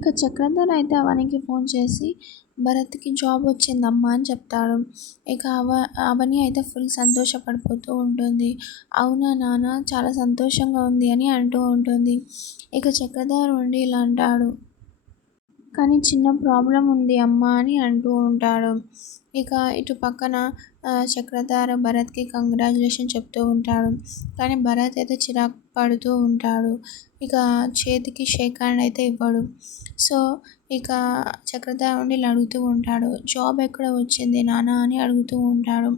ఇక చక్రధర్ అయితే అవనికి ఫోన్ చేసి భరత్‌కి జాబ్ వచ్చిందమ్మా అని చెప్తాడు. ఇక అవని అయితే ఫుల్ సంతోషపడిపోతూ ఉంటుంది. అవునా నాన్న చాలా సంతోషంగా ఉంది అని అంటూ ఉంటుంది. ఇక చక్రధర్ ఉండి ఇలా అంటాడు. కానీ చిన్న ప్రాబ్లమ్ ఉంది అమ్మా అని అంటూ ఉంటాడు. ఇక ఇటు పక్కన చక్రధర్ భరత్‌కి కంగ్రాచ్యులేషన్ చెప్తూ ఉంటాడు. కానీ భరత్ అయితే చిరాకు పడుతూ ఉంటాడు. ఇక చేతికి షేక్ హ్యాండ్ అయితే ఇవ్వడు. సో ఇక చక్రధర్ ఉండి ఇలా అడుగుతూ ఉంటాడు. జాబ్ ఎక్కడ వచ్చింది నాన్న అని అడుగుతూ ఉంటాడు.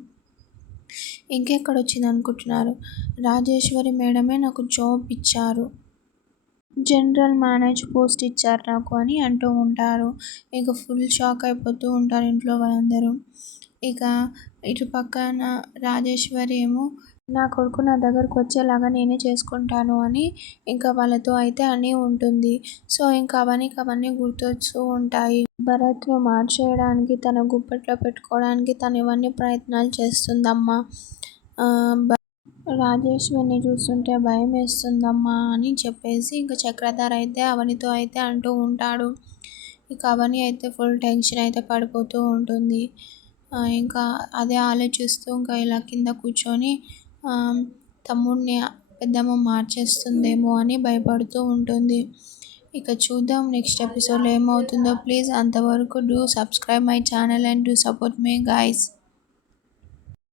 ఇంకెక్కడ అనుకుంటున్నారు? రాజేశ్వరి మేడమే నాకు జాబ్ ఇచ్చారు. జనరల్ మేనేజర్ పోస్ట్ ఇచ్చారు నాకు అని అంటూ ఉంటారు. ఇక ఫుల్ షాక్ అయిపోతూ ఉంటారు ఇంట్లో వాళ్ళందరూ. ఇక ఇటు పక్కన రాజేశ్వరి ఏమో నా కొడుకు నా దగ్గరకు వచ్చేలాగా నేనే చేసుకుంటాను అని ఇంకా వాళ్ళతో అయితే అని ఉంటుంది. సో ఇంకా అవన్నీ గుర్తొస్తూ ఉంటాయి. భరత్ను మార్చేయడానికి తన గుప్పెట్లో పెట్టుకోవడానికి తను ఇవన్నీ ప్రయత్నాలు చేస్తుందమ్మా. రాజేశ్వరిని చూస్తుంటే భయమేస్తుందమ్మా అని చెప్పేసి ఇంక చక్రధర్ అయితే అవనితో అయితే అంటూ ఉంటాడు. ఇక అవని అయితే ఫుల్ టెన్షన్ అయితే పడిపోతూ ఉంటుంది. ఇంకా అదే ఆలోచిస్తూ ఇంకా ఇలా కింద కూర్చొని తమ్ముడిని పెద్దమ్మ మార్చేస్తుందేమో అని భయపడుతూ ఉంటుంది. ఇక చూద్దాం నెక్స్ట్ ఎపిసోడ్లో ఏమవుతుందో. ప్లీజ్ అంతవరకు do subscribe my channel and do support me guys.